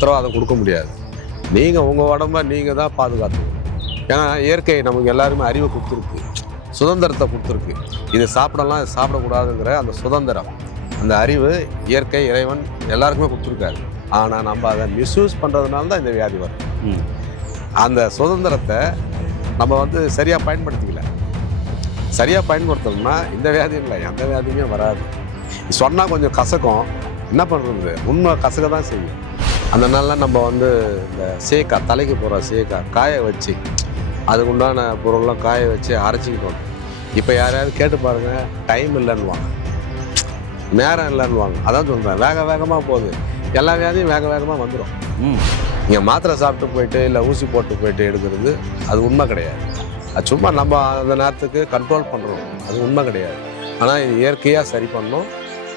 உத்தரவாதம் கொடுக்க முடியாது. நீங்கள் உங்கள் உடம்ப நீங்கள் தான் பாதுகாத்துக்கணும். ஏன்னா இயற்கை நமக்கு எல்லாருமே அறிவை கொடுத்துருக்கு, சுதந்திரத்தை கொடுத்துருக்கு. இது சாப்பிடலாம், இது சாப்பிடக்கூடாதுங்கிற அந்த சுதந்திரம், அந்த அறிவு இயற்கை இறைவன் எல்லாருக்குமே கொடுத்துருக்காரு. ஆனால் நம்ம அதை மிஸ்யூஸ் பண்ணுறதுனால தான் இந்த வியாதி வரும். அந்த சுதந்திரத்தை நம்ம சரியாக பயன்படுத்திக்கல. சரியாக பயன்படுத்தணும்னா இந்த வியாதியும் இல்லை, எந்த வியாதியுமே வராது. சொன்னால் கொஞ்சம் கசக்கும், என்ன பண்ணுறது, உண்மை கசக்க தான் செய்யும். அந்த நாளில் நம்ம இந்த சேக்காய், தலைக்கு போகிற சேக்காய் காய வச்சு அதுக்கு உண்டான பொருள்லாம் காய வச்சு அரைச்சிக்கிட்டு. இப்போ யாரையாவது கேட்டு பாருங்கள், டைம் இல்லைன்னுவாங்க, நேரம் இல்லைன்னுவாங்க. அதான் சொல்கிறேன், வேக வேகமாக போகுது. எல்லா வியாதியும் வேக வேகமாக வந்துடும். நீங்கள் மாத்திரை சாப்பிட்டு போயிட்டு இல்லை ஊசி போட்டு போயிட்டு எடுக்கிறது அது உண்மை கிடையாது. அது சும்மா நம்ம அந்த நேரத்துக்கு கண்ட்ரோல் பண்ணுறோம், அது உண்மை கிடையாது. ஆனால் இது இயற்கையாக சரி பண்ணணும்.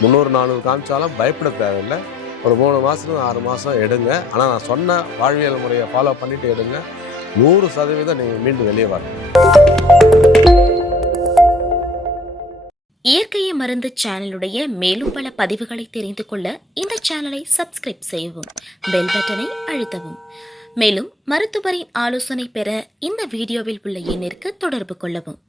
300-400 காமிச்சாலும் பயப்பட தேவையில்லை. ஒரு 3 மாதம் 6 மாதம் எடுங்க. ஆனால் நான் சொன்ன வாழ்வியல் முறையை ஃபாலோ பண்ணிவிட்டு எடுங்க, 100% நீங்கள் மீண்டும் வெளியே வரணும். இயற்கையை மருந்து சேனலுடைய மேலும் பல பதிவுகளை தெரிந்து கொள்ள இந்த சேனலை சப்ஸ்கிரைப் செய்யவும், பெல் பட்டனை அழுத்தவும். மேலும் மருத்துவரின் ஆலோசனை பெற இந்த வீடியோவில் உள்ள எண்ணிற்கு தொடர்பு கொள்ளவும்.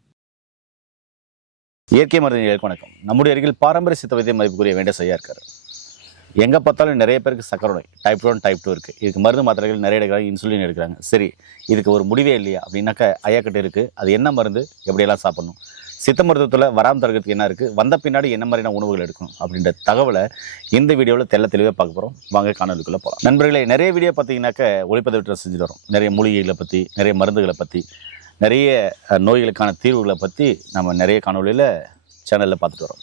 இயற்கை மருந்துகளுக்கு வணக்கம். நம்முடைய அருகில் பாரம்பரிய சித்த வைத்திய மதிப்புக்குரிய வேண்டிய செய்யா இருக்காரு. எங்கே பார்த்தாலும் நிறைய பேருக்கு சக்கரை நோய் டைப் 1 டைப் 2 இருக்குது. இதுக்கு மருந்து மாத்திரைகள் நிறைய எடுக்கிறாங்க, இன்சுலின் எடுக்கிறாங்க. சரி, இதுக்கு ஒரு முடிவே இல்லையா அப்படின்னாக்கா ஐயாக்கிட்ட இருக்குது. அது என்ன மருந்து, எப்படியெல்லாம் சாப்பிடணும், சித்த மருத்துவத்தில் வராமல் தடுக்கிறதுக்கு என்ன இருக்குது, வந்த பின்னாடி என்ன மாதிரியான உணவுகள் எடுக்கணும் அப்படின்ற தகவலை இந்த வீடியோவில் தெளிவாக பார்க்க போகிறோம். வாங்க காணொலிக்குள்ளே போகலாம். நண்பர்களே, நிறைய வீடியோ பார்த்தீங்கன்னாக்கா ஒளிப்பதிவு செஞ்சுட்டு வரோம். நிறைய மூலிகைகளை பற்றி, நிறைய மருந்துகளை பற்றி, நிறைய நோய்களுக்கான தீர்வுகளை பற்றி நம்ம நிறைய காணொலியில் சேனலில் பார்த்துட்டு வரோம்.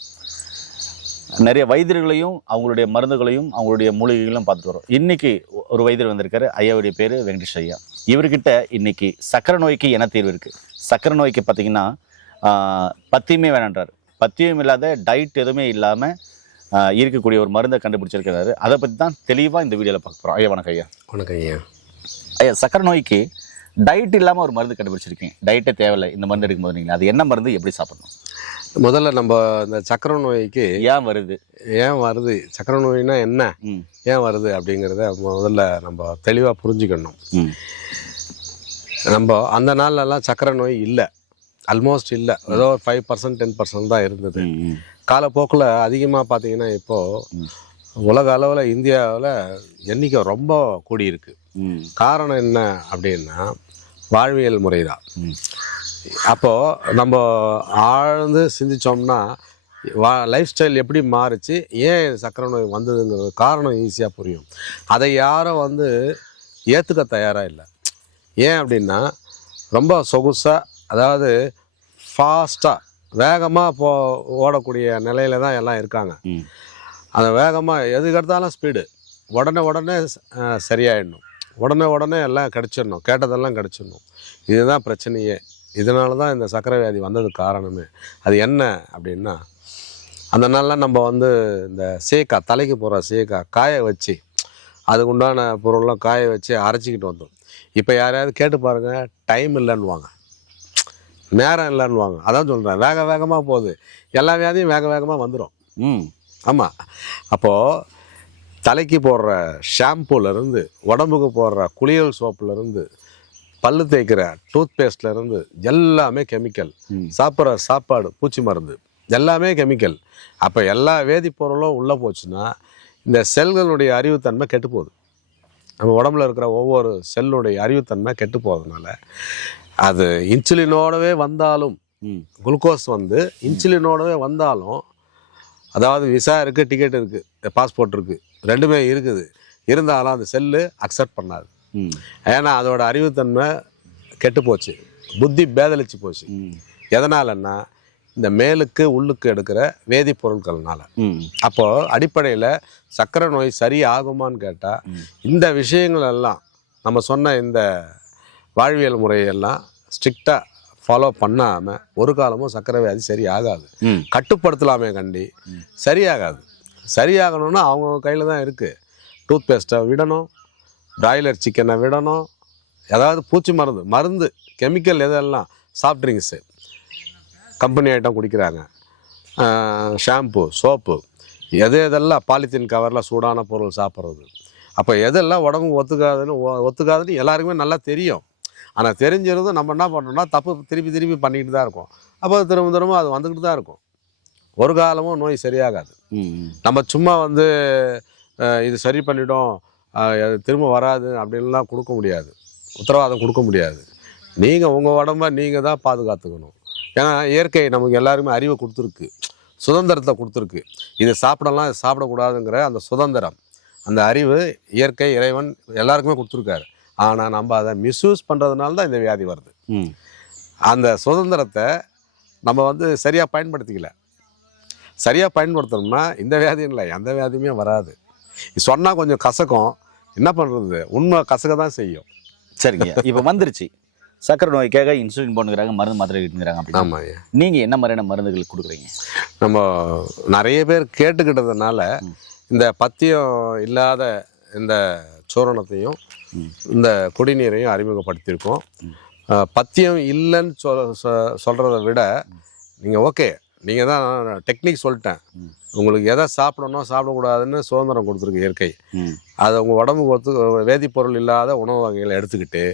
நிறைய வைத்தியர்களையும் அவங்களுடைய மருந்துகளையும் அவங்களுடைய மூலிகைகளும் பார்த்துட்டு வரோம். இன்றைக்கி ஒரு வைத்தியர் வந்திருக்காரு. ஐயாவுடைய பேர் வெங்கடேஷ் ஐயா. இவர்கிட்ட இன்றைக்கி சக்கரை நோய்க்கு என்ன தீர்வு இருக்குது, சக்கரை நோய்க்கு பார்த்திங்கன்னா பத்தியமே வேணான்றார். பத்தியம் இல்லாத டயட் எதுவுமே இல்லாமல் இருக்கக்கூடிய ஒரு மருந்தை கண்டுபிடிச்சிருக்கிறாரு. அதை பற்றி தான் தெளிவாக இந்த வீடியோவில் பார்க்க போகிறோம். ஐயா வணக்கம். ஐயா வணக்கம். ஐயா ஐயா, சக்கரை நோய்க்கு டயட் இல்லாமல் ஒரு மருந்து கண்டுபிடிச்சிருக்கீங்க. டயட்டே தேவையில்லை இந்த மருந்து எடுக்கும்போது, நீங்கள் அது என்ன மருந்து, எப்படி சாப்பிடணும்? முதல்ல நம்ம இந்த சக்கரை நோய்க்கு ஏன் வருது, சக்கரை நோய்னா என்ன, ஏன் வருது அப்படிங்கிறத முதல்ல நம்ம தெளிவாக புரிஞ்சுக்கணும். நம்ம அந்த நாள்லலாம் சக்கரை நோய் இல்லை, ஆல்மோஸ்ட் இல்லை. ஏதோ ஒரு 5% 10% தான் இருந்தது. காலப்போக்கில் அதிகமாக பார்த்தீங்கன்னா இப்போது உலக அளவில் இந்தியாவில் எண்ணிக்கை ரொம்ப கூடியிருக்கு. காரணம் என்ன அப்படின்னா வாழ்வியல் முறை தான். அப்போது நம்ம ஆழ்ந்து சிந்திச்சோம்னா லைஃப் ஸ்டைல் எப்படி மாறிச்சு, ஏன் சக்கரை நோய் வந்ததுங்கிறது காரணம் ஈஸியாக புரியும். அதை யாரும் ஏற்றுக்க தயாராக இல்லை. ஏன் அப்படின்னா ரொம்ப சொகுசாக, அதாவது ஃபாஸ்ட்டாக வேகமாக ஓடக்கூடிய நிலையில தான் எல்லாம் இருக்காங்க. அந்த வேகமாக எதுக்கெடுத்தாலும் ஸ்பீடு, உடனே சரியாயிடணும், உடனே எல்லாம் கிடச்சிடணும், கேட்டதெல்லாம் கிடச்சிடணும். இதுதான் பிரச்சனையே. இதனால தான் இந்த சக்கரை வியாதி வந்ததுக்கு காரணமே. அது என்ன அப்படின்னா, அந்த நாளில் நம்ம இந்த சேக்காய், தலைக்கு போகிற சேக்காய் காய வச்சு அதுக்கு உண்டான பொருள்லாம் காய வச்சு அரைச்சிக்கிட்டு வந்தோம். இப்போ யாரையாவது கேட்டு பாருங்கள், டைம் இல்லைன்னுவாங்க, நேரம் இல்லைன்னுவாங்க. அதான் சொல்கிறேன், வேக வேகமாக போகுது. எல்லா வியாதியும் வேக வேகமாக வந்துடும். ஆமாம். அப்போது தலைக்கு போடுற ஷாம்பூலேருந்து, உடம்புக்கு போடுற குளியல் சோப்புலேருந்து, பல்லு தேய்க்கிற டூத் பேஸ்ட்லேருந்து எல்லாமே கெமிக்கல். சாப்பிட்ற சாப்பாடு பூச்சி மருந்து எல்லாமே கெமிக்கல். அப்போ எல்லா வேதிப்பொருளும் உள்ளே போச்சுன்னா இந்த செல்களுடைய அறிவுத்தன்மை கெட்டு போகுது. நம்ம உடம்புல இருக்கிற ஒவ்வொரு செல்லுடைய அறிவுத்தன்மை கெட்டு போகிறதுனால அது இன்சுலினோடவே வந்தாலும், குளுக்கோஸ் இன்சுலினோடவே வந்தாலும், அதாவது விசா இருக்குது, டிக்கெட் இருக்குது, பாஸ்போர்ட் இருக்குது, ரெண்டுமே இருக்குது, இருந்தாலும் அந்த செல்லு அக்செப்ட் பண்ணாது. ஏன்னா அதோட அறிவுத்தன்மை கெட்டு போச்சு, புத்தி பேதலிச்சு போச்சு. எதனாலன்னா இந்த மேலுக்கு உள்ளுக்கு எடுக்கிற வேதிப்பொருட்கள்னால. அப்போது அடிப்படையில் சக்கரை நோய் சரி ஆகுமான்னு கேட்டால் இந்த விஷயங்கள் எல்லாம் நம்ம சொன்ன இந்த வாழ்வியல் முறையெல்லாம் ஸ்ட்ரிக்டாக ஃபாலோ பண்ணாமல் ஒரு காலமும் சக்கரை வியாதி சரி ஆகாது. கட்டுப்படுத்தலாமே கண்டி சரியாகாது. சரியாகணும்னா அவங்க கையில் தான் இருக்குது. டூத் பேஸ்ட்டை விடணும், பிராய்லர் சிக்கனை விடணும், ஏதாவது பூச்சி மருந்து கெமிக்கல் எதெல்லாம், சாஃப்ட் ட்ரிங்க்ஸு, கம்பெனி ஐட்டம் குடிக்கிறாங்க, ஷாம்பு, சோப்பு, எதெல்லாம் பாலித்தீன் கவரில் சூடான பொருள் சாப்பிட்றது, அப்போ எதெல்லாம் உடம்புக்கு ஒத்துக்காதுன்னு எல்லாருக்குமே நல்லா தெரியும். ஆனால் தெரிஞ்சிருந்தும் நம்ம என்ன பண்ணுறோம்னா தப்பு திருப்பி பண்ணிக்கிட்டு தான் இருக்கோம். அப்போ திரும்ப அது வந்துக்கிட்டு தான் இருக்கும். ஒரு காலமும் நோய் சரியாகாது. நம்ம சும்மா வந்து இது சரி பண்ணிட்டோம் அது திரும்ப வராது அப்படின்லாம் கொடுக்க முடியாது, உத்தரவாதம் கொடுக்க முடியாது. நீங்கள் உங்கள் உடம்ப நீங்கள் தான் பாதுகாத்துக்கணும். ஏன்னா இயற்கை நமக்கு எல்லாருக்குமே அறிவை கொடுத்துருக்கு, சுதந்திரத்தை கொடுத்துருக்கு. இது சாப்பிடலாம் இது சாப்பிடக்கூடாதுங்கிற அந்த சுதந்திரம், அந்த அறிவு இயற்கை இறைவன் எல்லாருக்குமே கொடுத்துருக்காரு. ஆனால் நம்ம அதை மிஸ்யூஸ் பண்ணுறதுனால தான் இந்த வியாதி வருது. அந்த சுதந்திரத்தை நம்ம வந்து சரியாக பயன்படுத்திக்கல. சரியாக பயன்படுத்தணும்னா இந்த வியாதியும் இல்லை, எந்த வியாதியுமே வராது. சொன்னால் கொஞ்சம் கசக்கும், என்ன பண்ணுறது, உண்மை கசக்க தான் செய்யும். சரிங்க. இப்போ வந்துருச்சு சக்கரை நோய்க்காக இன்சுலின் போட்டுக்கிறாங்க, மருந்து மாத்திரை எடுத்துக்கிறாங்க அப்படி. ஆமாம். நீங்கள் என்ன மாதிரியான மருந்துகள் கொடுக்குறீங்க? நம்ம நிறைய பேர் கேட்டுக்கிட்டதுனால இந்த பத்தியம் இல்லாத இந்த சூரணத்தையும் இந்த குடிநீரையும் அறிமுகப்படுத்தியிருக்கோம். பத்தியம் இல்லைன்னு சொல்கிறத விட நீங்கள் ஓகே, நீங்கள் தான் டெக்னிக் சொல்லிட்டேன், உங்களுக்கு எதை சாப்பிடணும் சாப்பிடக்கூடாதுன்னு சுதந்திரம் கொடுத்துருக்கு இயற்கை. அதை உங்கள் உடம்புக்கு வேதிப்பொருள் இல்லாத உணவு வகைகளை எடுத்துக்கிட்டு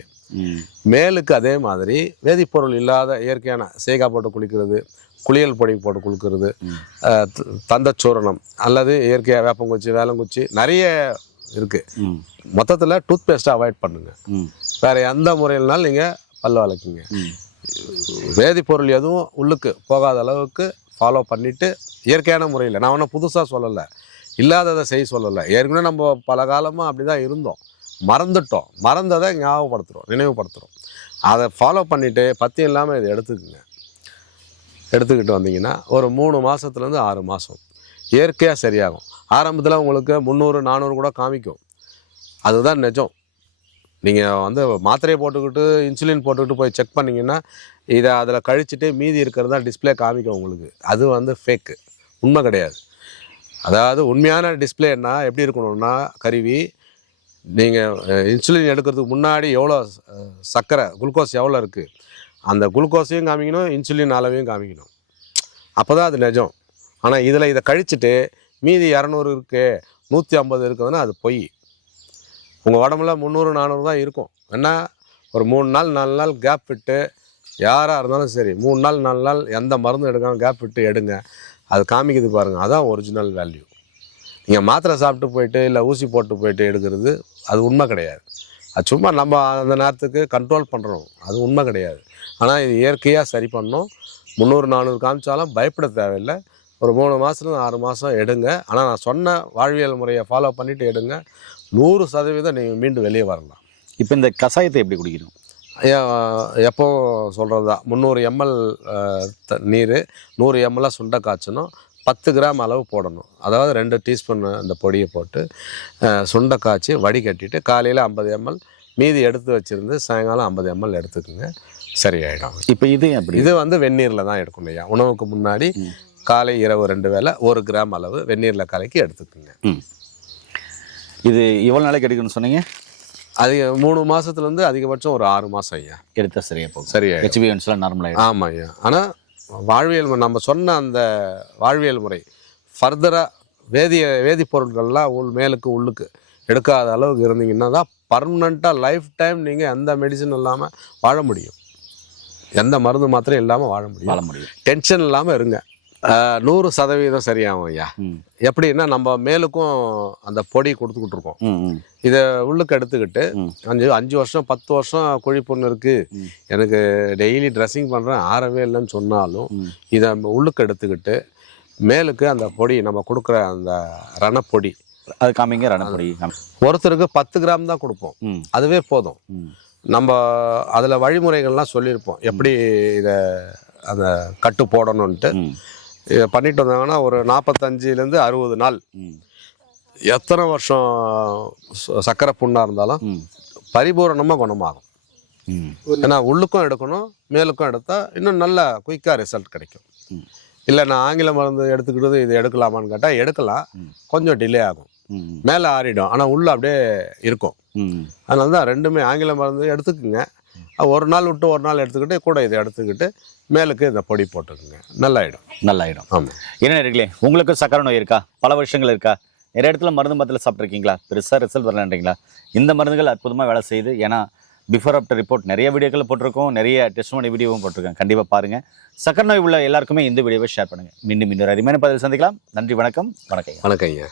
மேலுக்கு அதே மாதிரி வேதிப்பொருள் இல்லாத இயற்கையான சேகா போட்டு குளிக்கிறது, குளியல் பொடி போட்டு குளிக்கிறது, தந்தச்சூரணம் அல்லது இயற்கையாக வேப்பங்குச்சி வேலங்குச்சி நிறைய இருக்குது. மொத்தத்தில் டூத் பேஸ்ட்டை அவாய்ட் பண்ணுங்க. வேறு எந்த முறையில்னாலும் நீங்கள் பல்ல வளர்க்குங்க. வேதிப்பொருள் எதுவும் உள்ளுக்கு போகாத அளவுக்கு ஃபாலோ பண்ணிவிட்டு இயற்கையான முறையில், நான் ஒன்றும் புதுசாக சொல்லலை, இல்லாததை செய்ய சொல்லலை. ஏற்கனவே நம்ம பல காலமாக அப்படி தான் இருந்தோம், மறந்ததை ஞாபகப்படுத்துகிறோம், நினைவுபடுத்துகிறோம். அதை ஃபாலோ பண்ணிவிட்டு பத்தியம் இல்லாமல் இதை எடுத்துக்கிட்டு வந்தீங்கன்னா ஒரு 3 மாதத்துலேருந்து 6 மாதம் இயற்கையாக சரியாகும். ஆரம்பத்தில் உங்களுக்கு 300-400 கூட காமிக்கும், அதுதான் நிஜம். நீங்கள் வந்து மாத்திரையை போட்டுக்கிட்டு இன்சுலின் போட்டுக்கிட்டு போய் செக் பண்ணிங்கன்னா இதை அதில் கழிச்சிட்டு மீதி இருக்கிறது தான் டிஸ்பிளே காமிக்கும் உங்களுக்கு. அது வந்து ஃபேக்கு, உண்மை கிடையாது. அதாவது உண்மையான டிஸ்பிளேன்னா எப்படி இருக்கணும்னா, கருவி நீங்கள் இன்சுலின் எடுக்கிறதுக்கு முன்னாடி எவ்வளோ சர்க்கரை குளுக்கோஸ் எவ்வளோ இருக்குது அந்த குளுக்கோஸையும் காமிக்கணும், இன்சுலின் அளவையும் காமிக்கணும். அப்போ தான் அது நிஜம். ஆனால் இதில் இதை கழிச்சிட்டு மீதி 200 இருக்குது 150 இருக்குதுன்னா அது பொய். உங்கள் உடம்புல 300-400 தான் இருக்கும். ஏன்னா ஒரு 3 நாள் 4 நாள் கேப் விட்டு, யாராக இருந்தாலும் சரி 3 நாள் 4 நாள் எந்த மருந்தும் எடுக்காமல் கேப் விட்டு எடுங்க, அது காமிக்குது பாருங்கள், அதுதான் ஒரிஜினல் வேல்யூ. நீங்கள் மாத்திரை சாப்பிட்டு போயிட்டு இல்லை ஊசி போட்டு போயிட்டு எடுக்கிறது அது உண்மை கிடையாது. அது சும்மா நம்ம அந்த நேரத்துக்கு கண்ட்ரோல் பண்ணுறோம், அது உண்மை கிடையாது. ஆனால் இது இயற்கையாக சரி பண்ணோம். 300-400 காமிச்சாலும் பயப்பட தேவையில்லை. ஒரு 3 மாதத்துலேருந்து 6 மாதம் எடுங்க. ஆனால் நான் சொன்ன வாழ்வியல் முறையை ஃபாலோ பண்ணிவிட்டு எடுங்க, 100% நீங்கள் மீண்டும் வெளியே வரலாம். இப்போ இந்த கஷாயத்தை எப்படி குடிக்கணும்? எப்போ சொல்கிறது தான், 300 ml நீர் 100 ml சுண்டை காய்ச்சணும், 10 கிராம் அளவு போடணும். அதாவது 2 டீஸ்பூன் அந்த பொடியை போட்டு சுண்டை காய்ச்சி வடிகட்டிட்டு காலையில் 50 ml மீதி எடுத்து வச்சுருந்து சாயங்காலம் 50 ml எடுத்துக்கோங்க, சரியாயிடும். இப்போ இது வந்து வெந்நீரில் தான் எடுக்கணும் ஐயா. உணவுக்கு முன்னாடி காலை இரவு 2 வேளை 1 கிராம் அளவு வெந்நீரில் கலக்கி எடுத்துக்கோங்க. இது எவ்வளோ நாளைக்கு எடுக்கணும்னு சொன்னீங்க? அது 3 மாதத்துலேருந்து அதிகபட்சம் ஒரு 6 மாதம் ஐயா எடுத்தால் சரியாக போகும். சரியா ஹெச்பிஎன்ஸ்லாம் நார்மலாக. ஆமாம் ஐயா. ஆனால் வாழ்வியல் நம்ம சொன்ன அந்த வாழ்வியல் முறை ஃபர்தராக வேதிப்பொருட்கள்லாம் மேலுக்கு உள்ளுக்கு எடுக்காத அளவுக்கு இருந்தீங்கன்னா தான் பர்மனெண்ட்டாக லைஃப் டைம் நீங்கள் எந்த மெடிசன் இல்லாமல் வாழ முடியும், எந்த மருந்து மாத்திரம் இல்லாமல் வாழ முடியும். டென்ஷன் இல்லாமல் இருங்க. 100% சரியாகும் ஐயா. எப்படின்னா நம்ம மேலுக்கும் அந்த பொடி கொடுத்துக்கிட்டு இருக்கோம், இதை உள்ளுக்கு எடுத்துக்கிட்டு 5 வருஷம் 10 வருஷம் குழி பொண்ணு இருக்குது, எனக்கு டெய்லி ட்ரெஸ்ஸிங் பண்ணுறேன் ஆறவே இல்லைன்னு சொன்னாலும் இதை உள்ளுக்கு எடுத்துக்கிட்டு மேலுக்கு அந்த பொடி நம்ம கொடுக்குற அந்த ரணப்பொடி அது காமிங்க. ரணப்பொடி ஒருத்தருக்கு 10 கிராம் தான் கொடுப்போம், அதுவே போதும். நம்ம அதில் வழிமுறைகள்லாம் சொல்லியிருப்போம் எப்படி இதை அந்த கட்டு போடணுன்ட்டு. இதை பண்ணிட்டு வந்தாங்கன்னா ஒரு 45லேருந்து 60 நாள், எத்தனை வருஷம் சக்கரை புண்ணாக இருந்தாலும் பரிபூரணமாக குணமாகும். ஏன்னா உள்ளுக்கும் எடுக்கணும் மேலுக்கும் எடுத்தால் இன்னும் நல்ல குயிக்காக ரிசல்ட் கிடைக்கும். இல்லை நான் ஆங்கில மருந்து எடுத்துக்கிட்டது இது எடுக்கலாமான்னு கேட்டால் எடுக்கலாம், கொஞ்சம் டிலே ஆகும், மேலே ஆறிடும், ஆனால் உள்ளே அப்படியே இருக்கும். அதனால தான் ரெண்டுமே ஆங்கில மருந்து எடுத்துக்குங்க, ஒரு நாள் விட்டு ஒரு நாள் எடுத்துக்கிட்டு கூட இதை எடுத்துக்கிட்டு மேலுக்கு இந்த பொடி போட்டுக்குங்க, நல்லாயிடும். ஆமாம். என்ன இருக்குல்லே உங்களுக்கு சக்கரை நோய் இருக்கா? பல வருஷங்கள் இருக்கா? நிறைய இடத்துல மருந்து மாத்திரை சாப்பிட்ருக்கீங்களா, பெருசாக ரிசல்ட் வரலன்றீங்களா? இந்த மருந்துகள் அற்புதமாக வேலை செய்யுது. ஏன்னா பிஃபோர் ஆஃப்டர் ரிப்போர்ட் நிறைய வீடியோக்கள் போட்டிருக்கோம், நிறைய டெஸ்டிமோனி வீடியோவும் போட்டிருக்கேன். கண்டிப்பாக பாருங்கள். சக்கரை நோய் உள்ள எல்லாருக்குமே இந்த வீடியோவை ஷேர் பண்ணுங்கள். மீண்டும் இன்னொரு அருமையான பதிவில் சந்திக்கலாம். நன்றி, வணக்கம். வணக்கம். வணக்கங்க.